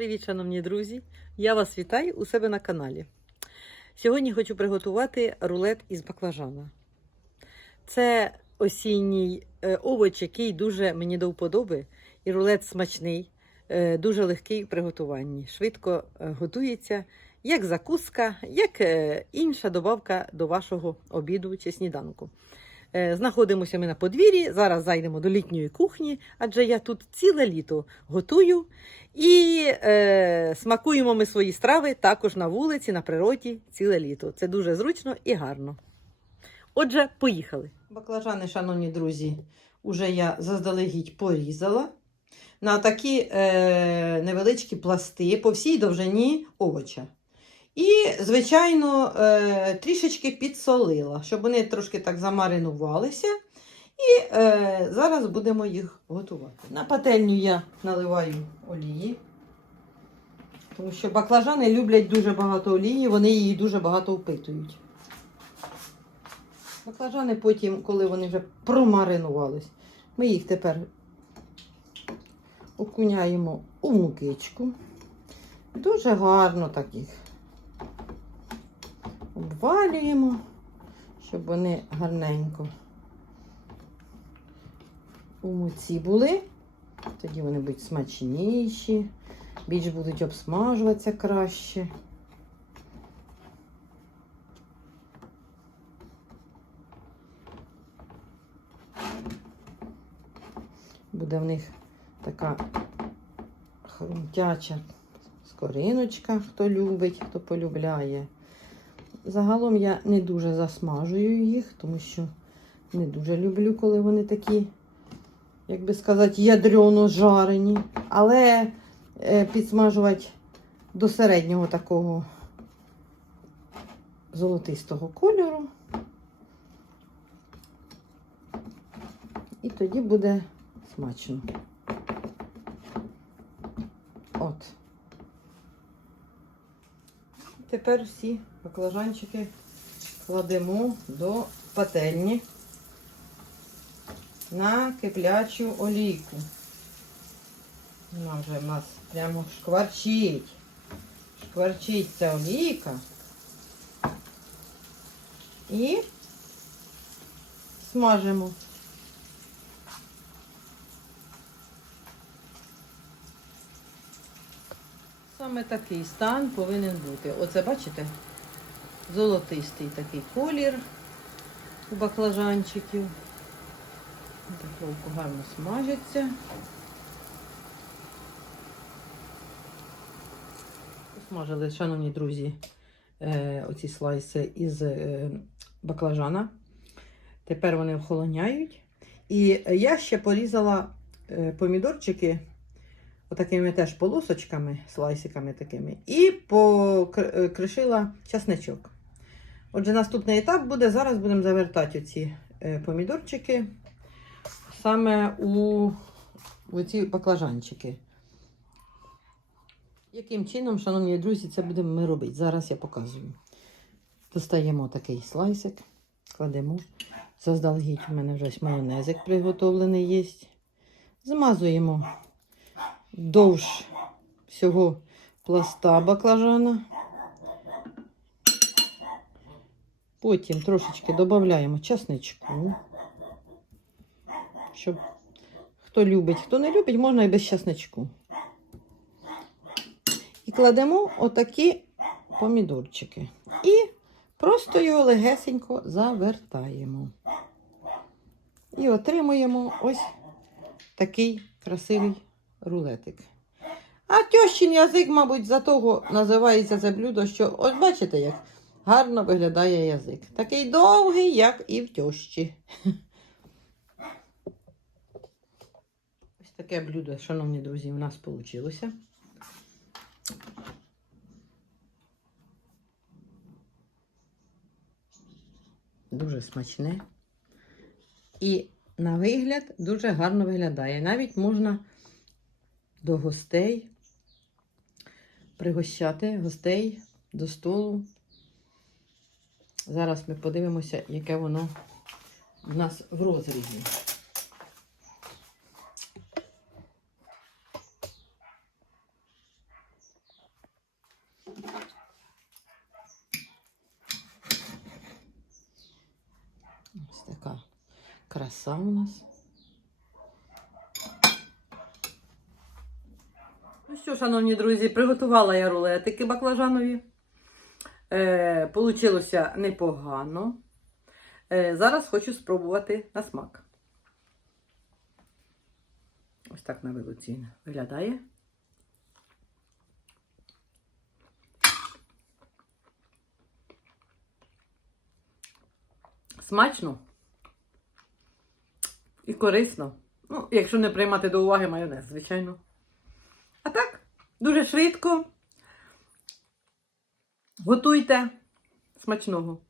Привіт, шановні друзі! Я вас вітаю у себе на каналі. Сьогодні хочу приготувати рулет із баклажана. Це осінній е, овоч, який дуже мені до вподоби. І рулет смачний, е, дуже легкий в приготуванні. Швидко е, готується, як закуска, як інша добавка до вашого обіду чи сніданку. Е, Знаходимося ми на подвір'ї. Зараз зайдемо до літньої кухні, адже я тут ціле літо готую. І е, смакуємо ми свої страви також на вулиці, на природі ціле літо. Це дуже зручно і гарно. Отже, поїхали. Баклажани, шановні друзі, уже я заздалегідь порізала на такі е, невеличкі пласти по всій довжині овоча. І, звичайно, е, трішечки підсолила, щоб вони трошки так замаринувалися. І е, зараз будемо їх готувати. На пательню я наливаю олії, тому що баклажани люблять дуже багато олії, вони її дуже багато впитують. Баклажани потім, коли вони вже промаринувались, ми їх тепер окуняємо у мукичку. Дуже гарно так їх обвалюємо, щоб вони гарненько у муці були. Тоді вони будуть смачніші, більш будуть обсмажуватися краще. Буде в них така хрумтяча скориночка, хто любить, хто полюбляє. Загалом я не дуже засмажую їх, тому що не дуже люблю, коли вони такі, як би сказати, ядрено жарені. Але е, підсмажувати до середнього такого золотистого кольору. І тоді буде смачно. От. Тепер всі баклажанчики кладемо до пательні на киплячу олійку. Вона вже в нас прямо шкварчить. Шкварчить ця олійка. І смажимо. Саме такий стан повинен бути. Оце, бачите, золотистий такий колір у баклажанчиків. Таковку гарно смажиться. Посмажили, шановні друзі, е, оці слайси із е, баклажана. Тепер вони охолоняють. І я ще порізала е, помідорчики отакими теж полосочками, слайсиками такими, і покришила часничок. Отже, наступний етап буде, зараз будемо завертати оці е, помідорчики саме у, у ці баклажанчики. Яким чином, шановні друзі, це будемо ми робити? Зараз я показую. Достаємо такий слайсик, кладемо. Заздалегідь у мене вже майонезик приготовлений є. Змазуємо довж всього пласта баклажана. Потім трошечки додаємо часничку. Щоб хто любить, хто не любить, можна і без часничку. І кладемо отакі помідорчики. І просто його легесенько завертаємо. І отримуємо ось такий красивий рулетик. А тьощин язик, мабуть, за того називається це блюдо, що ось бачите, як гарно виглядає язик. Такий довгий, як і в тьощі. Ось таке блюдо, шановні друзі, у нас вийшло. Дуже смачне. І на вигляд дуже гарно виглядає. Навіть можна до гостей, пригощати гостей до столу. Зараз ми подивимося, яке воно в нас в розрізі. Ось така краса у нас. Ну що, шановні друзі, приготувала я рулетики баклажанові. Е, получилося непогано. Е, зараз хочу спробувати на смак. Ось так на вилуці виглядає. Смачно і корисно. Ну, якщо не приймати до уваги майонез, звичайно. А так, дуже швидко. Готуйте смачного.